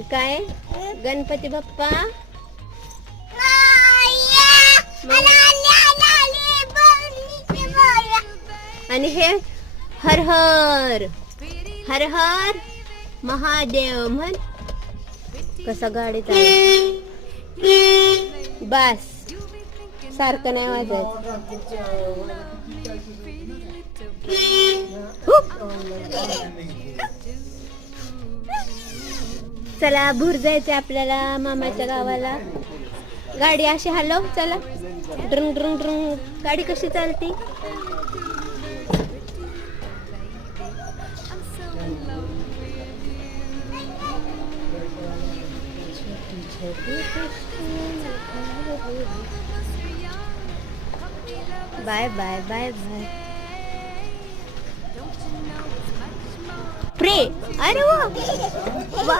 काय? गणपती बाप्पा? आणि हे हर हर हर हर महादेव म्हण. कसा गाडी बस. सारखं नाही वाजायचं चला भूर जायचं आपल्याला मामाच्या गावाला. गाडी अशी हलव चला. ड्रुंग ड्रुंग ड्रुंग. गाडी कशी चालती? Bye bye bye bye. प्रे अरे वा.